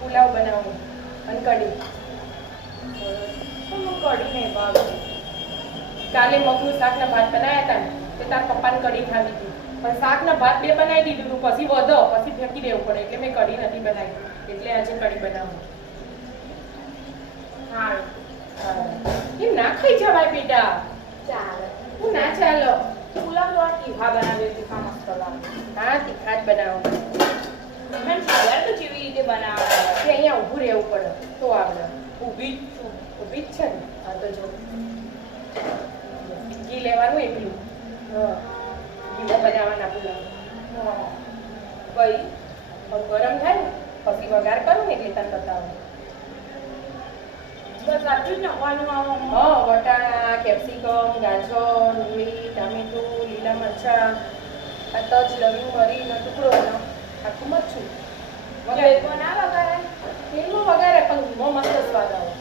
પુલાવ બનાવું અને કઢી. તો કઢી નહીં ભાવે. કાલે મગનું શાક ને ભાત બનાવ્યા હતા ને તે તાર પપ્પાને કઢી ખાવી હતી પણ શાક ને ભાત બે બનાવી દીધું હતું પછી વધો પછી ફેંકી દેવું પડે એટલે મેં કઢી નથી બનાવી એટલે આજે કઢી બનાવું. એમ ના ખાઈ જવાય બેટા. ચાલે. હું ના ચાલો. પુલાવ તો તીખા બનાવ્યો તીખા મસ્ત લાગે. હા તીખા જ બનાવો. મને ખબર તો કેવી રીતે બનાવવા કે અહીંયા ઊભું રહેવું પડે તો આવડે. ઊભી જ છું. ઊભી જ છે ને. હા તો જો ઘી લેવાનું એકલું. હા ઘીમાં બનાવવાના પુલાવ. કઈ ગરમ થાય ને પછી વઘાર કરું ને એટલે તને બતાવું. બસ આટલું જ નાખવાનું આમાં. હા વટાણા કેપ્સિકમ ગાજર ડુંગળી ટામેટું લીલા મરચાં આ તજ લવિંગ મરીનો ટુકડો આખું મરચું વગેરે તેલમાં ના વઘારે? તેલમાં વઘારે પણ ઘીમાં મસ્ત સ્વાદ આવે.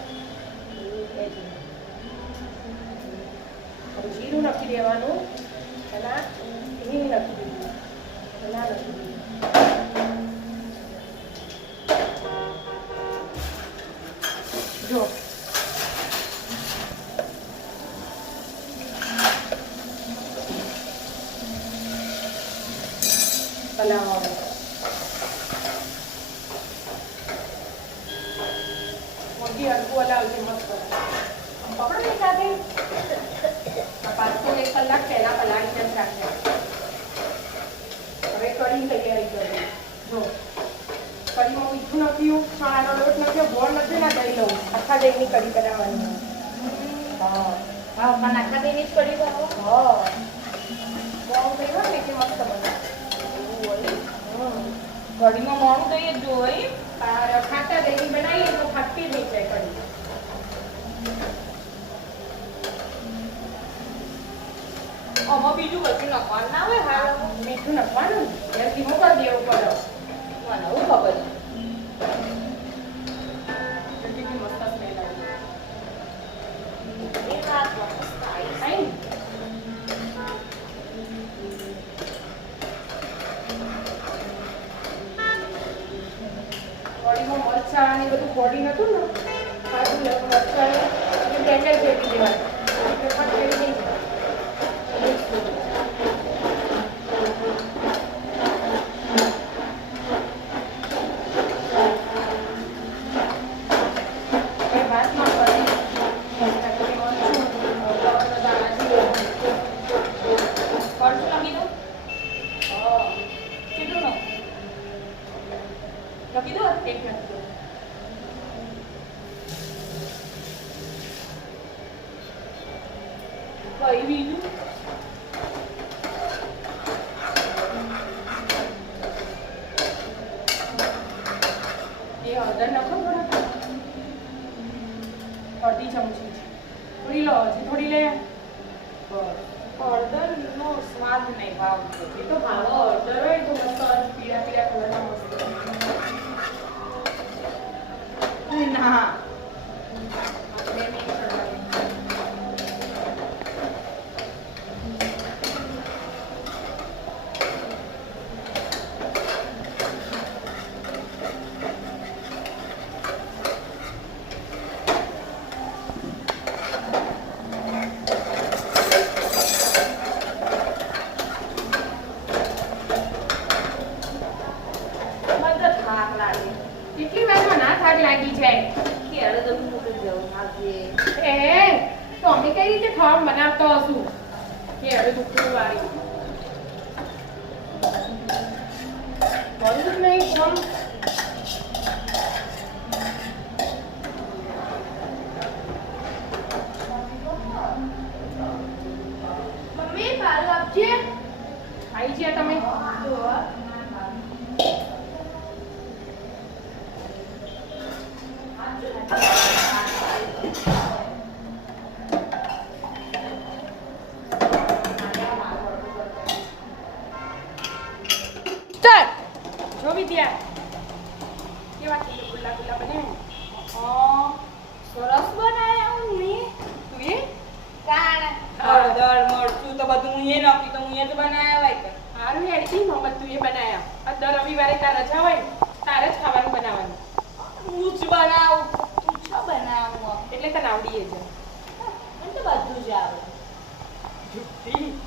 હવે જીરું નાખી દેવાનું અને હિંગ નાખી દીધું અને આ નાખી દીધું. જો પલાવ મોટી હલકું હલાવજે મસ્ત પકડો ને સાથે 5 કલાક પહેલા પલાળી જ રાખ્યા. હવે કઢી તૈયારી કરી. જો કઢીમાં મીઠું નાખ્યું ચણાનો લોટ નાખ્યો ગોળ નાખ્યો ના દહીં લઉં આખા દહીંની કઢી બનાવવાની. હા હા પણ આખા દઈને જ કઢી બનાવો. હા ગોળ દહીં હોય ને એટલે મસ્ત બને. કઢીમાં મોણું દઈએ જ જોઈ. ખાટા દહીં બનાવીએ તો ખાટી થઈ જાય કઢી. આમાં બીજું કશું નાખવાનું ના હોય. હા મીઠું નાખવાનું ગેસ ધીમો કરી દેવું પડે. મને એવું ખબર છે. કેટલી મસ્ત સ્મેલ આવે. એ વાત મસ્ત આવી. આઈ કઢીમાં મરચાં ને બધું કોડી નતું ને આદુ મરચાં ને બ્લેન્ડર ફેરવી દેવાનું એટલે પણ ફેરવી નહીં જાય. ભાતમાં કરી કરશું લખી દઉં. કેટલું નાખું? લખી દો. એક નાખી કઈ બીજું? એ હળદર નાખો થોડા અડધી ચમચી થોડી લો હજી થોડી લે. હળદરનો સ્વાદ નહીં ભાવતો. એ તો ભાવો હળદર હોય તો મસ્ત પીળા પીળા કલરના મસ્ત. ના બે મિનિટ ચડવાની. મને થાક લાગે. કેટલી વારમાં ના થાક લાગી જાય. કે હળદર મૂકી જવું આજે. એ તો અમે કઈ રીતે ખાવા બનાવતો હશું કે હવે દુખવું વાળી બધું જ નહીં કોણ. મમ્મી પાલું આપજે. ખાઈ ગયા તમે? જો વિદ્યા કેવા ખુલ્લા ખુલ્લા બને. સરસ બનાયા મમ્મી. તું એ કાણ હળદર મરચું તો બધું હું એ નાખી તો હું એ જ બનાયા હોય કે. સારું હેડતી મોહમ્મદ તું એ બનાયા આ દર રવિવારે તાર રજા હોય તારે જ ખાવાનું બનાવવાનું. તને આવડીએ છે મને તો બધું જ આવડે જુઠ્ઠી